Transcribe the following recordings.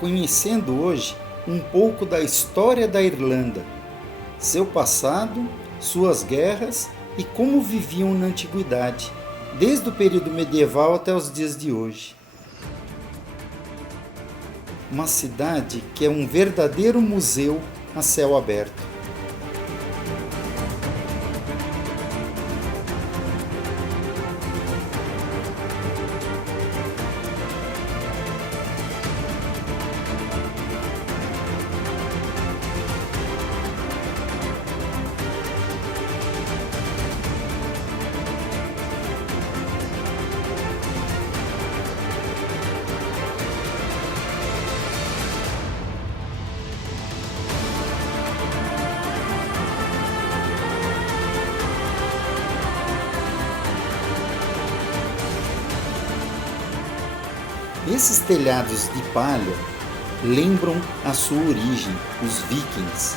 conhecendo hoje um pouco da história da Irlanda, seu passado, suas guerras e como viviam na antiguidade, desde o período medieval até os dias de hoje. Uma cidade que é um verdadeiro museu a céu aberto. Esses telhados de palha lembram a sua origem, os vikings.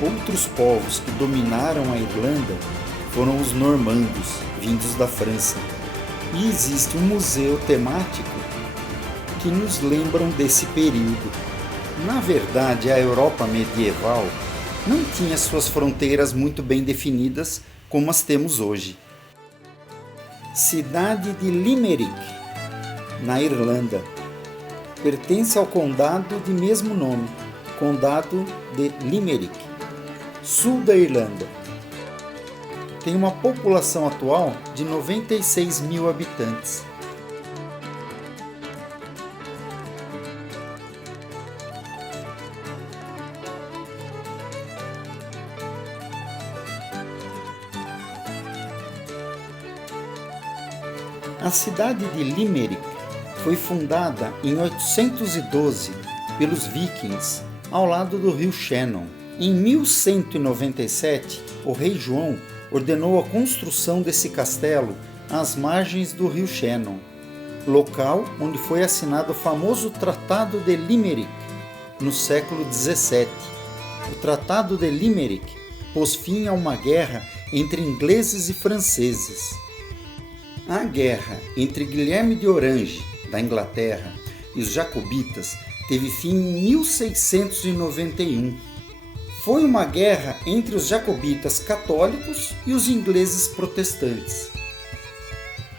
Outros povos que dominaram a Irlanda foram os normandos, vindos da França. E existe um museu temático que nos lembram desse período. Na verdade, a Europa medieval não tinha suas fronteiras muito bem definidas como as temos hoje. Cidade de Limerick, na Irlanda, pertence ao condado de mesmo nome, Condado de Limerick, sul da Irlanda. Tem uma população atual de 96 mil habitantes. A cidade de Limerick foi fundada em 812 pelos vikings ao lado do rio Shannon. Em 1197, o rei João ordenou a construção desse castelo às margens do rio Shannon, local onde foi assinado o famoso Tratado de Limerick, no século XVII. O Tratado de Limerick pôs fim a uma guerra entre ingleses e franceses. A guerra entre Guilherme de Orange, da Inglaterra, e os jacobitas teve fim em 1691. Foi uma guerra entre os jacobitas católicos e os ingleses protestantes.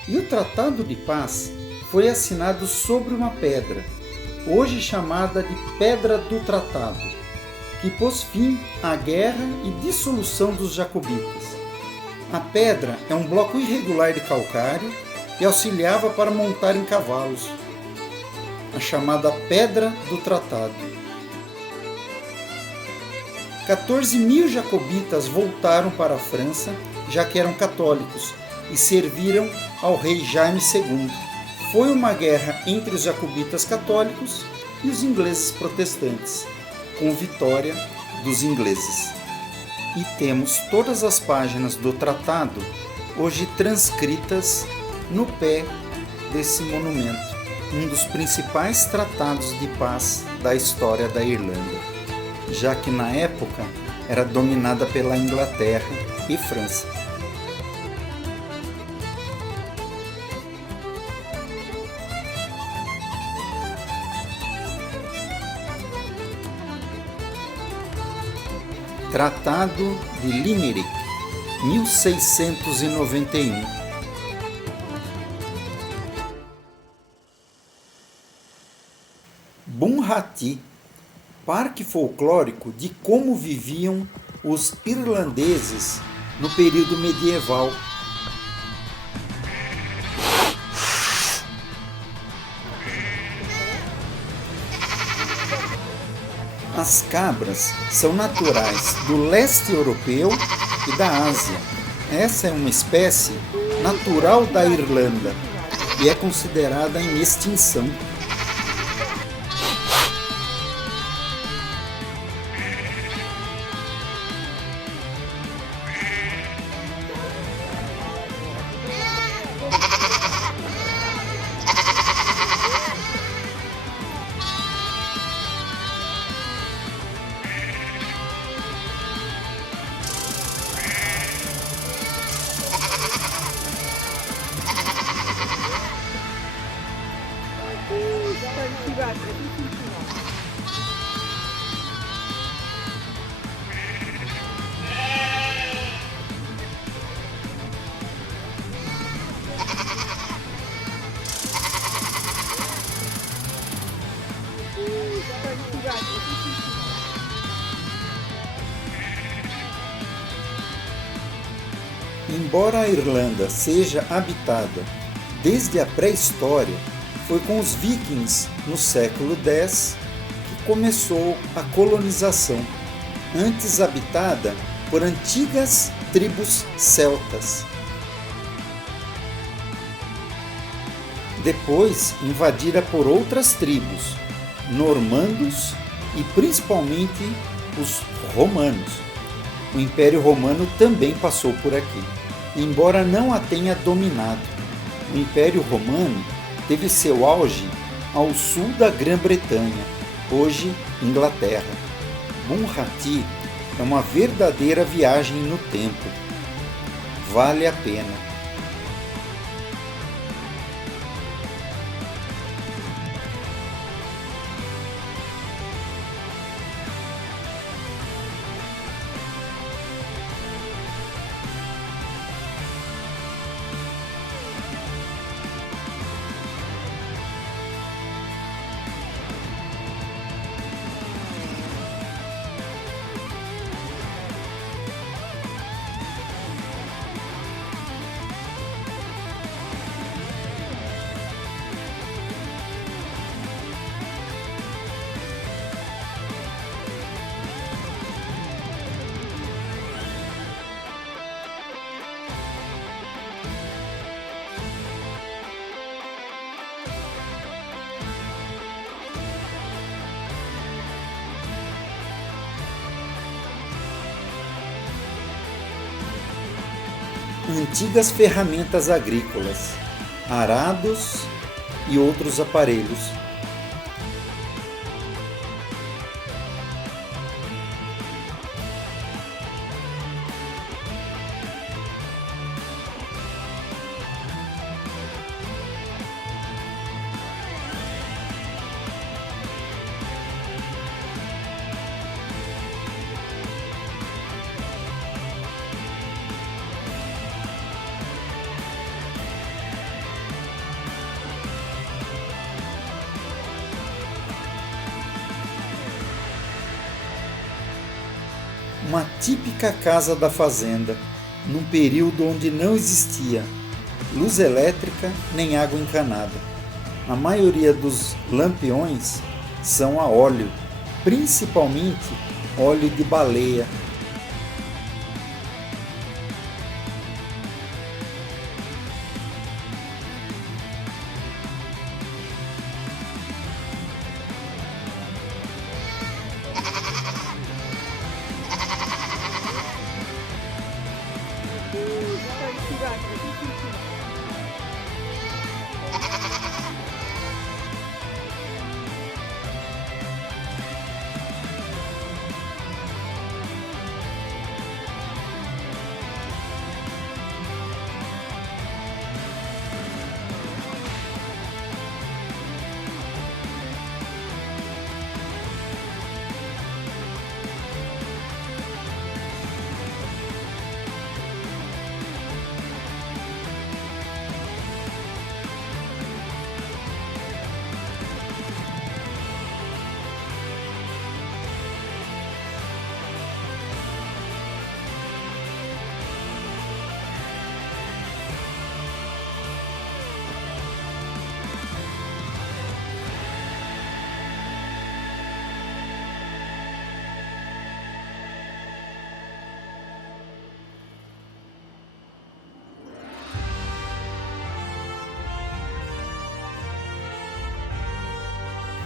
E o Tratado de Paz foi assinado sobre uma pedra, hoje chamada de Pedra do Tratado, que pôs fim à guerra e dissolução dos jacobitas. A pedra é um bloco irregular de calcário e auxiliava para montar em cavalos, a chamada Pedra do Tratado. 14 mil jacobitas voltaram para a França, já que eram católicos, e serviram ao rei Jaime II. Foi uma guerra entre os jacobitas católicos e os ingleses protestantes, com vitória dos ingleses. E temos todas as páginas do tratado hoje transcritas no pé desse monumento, um dos principais tratados de paz da história da Irlanda, já que na época era dominada pela Inglaterra e França. Tratado de Limerick, 1691. Bunratty, parque folclórico de como viviam os irlandeses no período medieval. As cabras são naturais do leste europeu e da Ásia. Essa é uma espécie natural da Irlanda e é considerada em extinção. Embora a Irlanda seja habitada desde a pré-história, foi com os vikings no século X que começou a colonização, antes habitada por antigas tribos celtas. Depois invadida por outras tribos, normandos e principalmente os romanos. O Império Romano também passou por aqui, embora não a tenha dominado. O Império Romano teve seu auge ao sul da Grã-Bretanha, hoje Inglaterra. Bunratty é uma verdadeira viagem no tempo. Vale a pena. Antigas ferramentas agrícolas, arados e outros aparelhos. Uma típica casa da fazenda, num período onde não existia luz elétrica nem água encanada. A maioria dos lampiões são a óleo, principalmente óleo de baleia.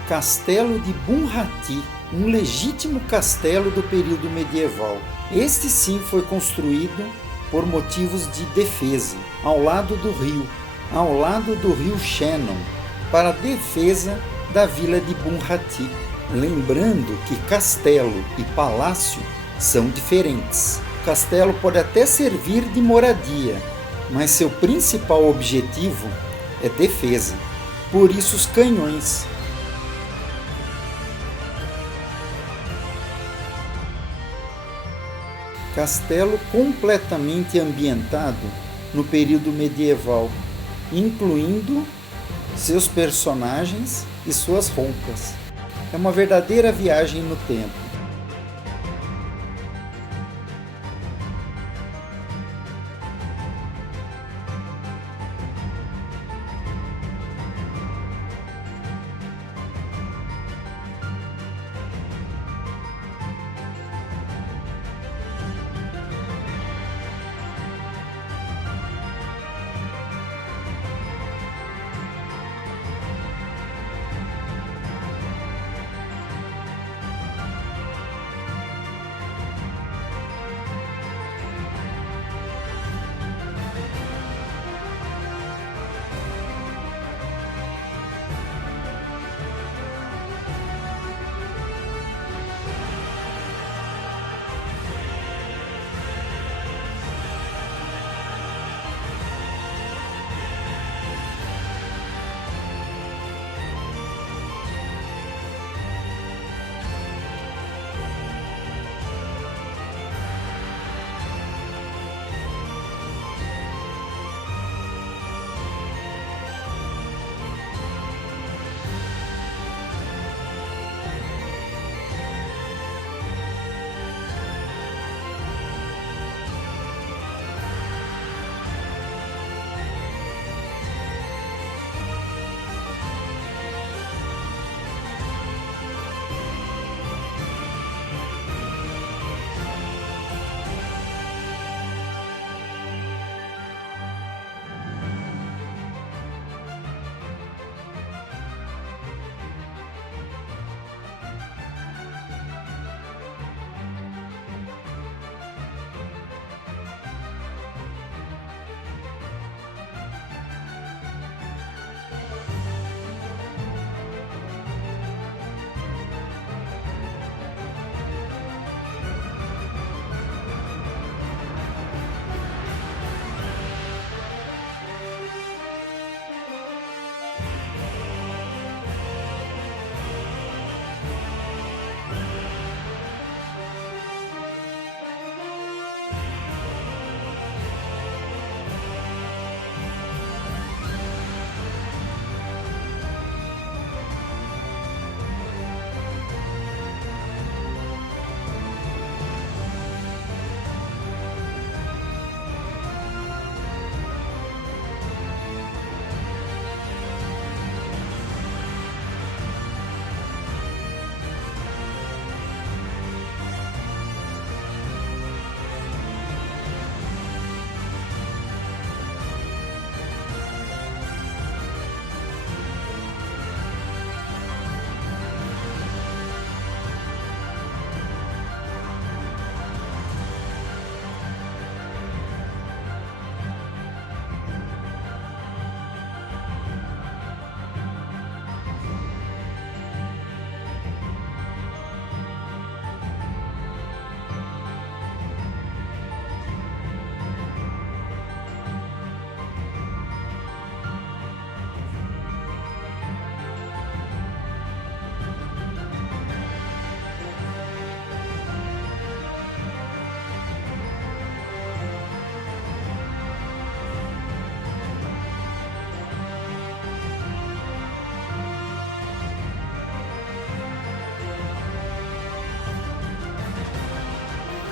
Castelo de Bunratty, um legítimo castelo do período medieval. Este sim foi construído por motivos de defesa, ao lado do rio Shannon, para a defesa da vila de Bunratty. Lembrando que castelo e palácio são diferentes. O castelo pode até servir de moradia, mas seu principal objetivo é defesa. Por isso os canhões. Castelo completamente ambientado no período medieval, incluindo seus personagens e suas roupas. É uma verdadeira viagem no tempo.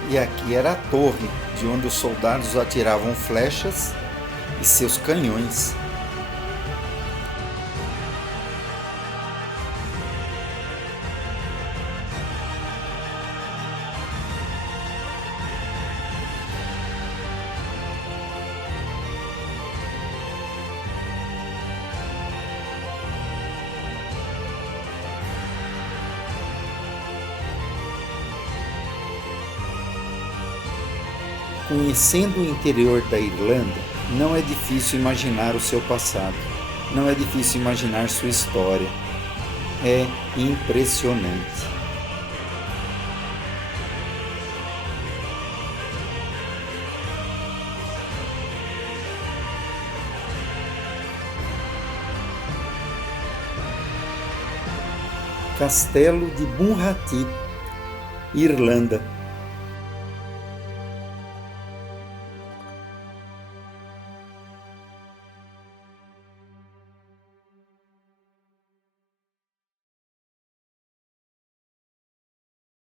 E aqui era a torre, de onde os soldados atiravam flechas e seus canhões. Conhecendo o interior da Irlanda, não é difícil imaginar o seu passado, não é difícil imaginar sua história. É impressionante. Castelo de Bunratty, Irlanda.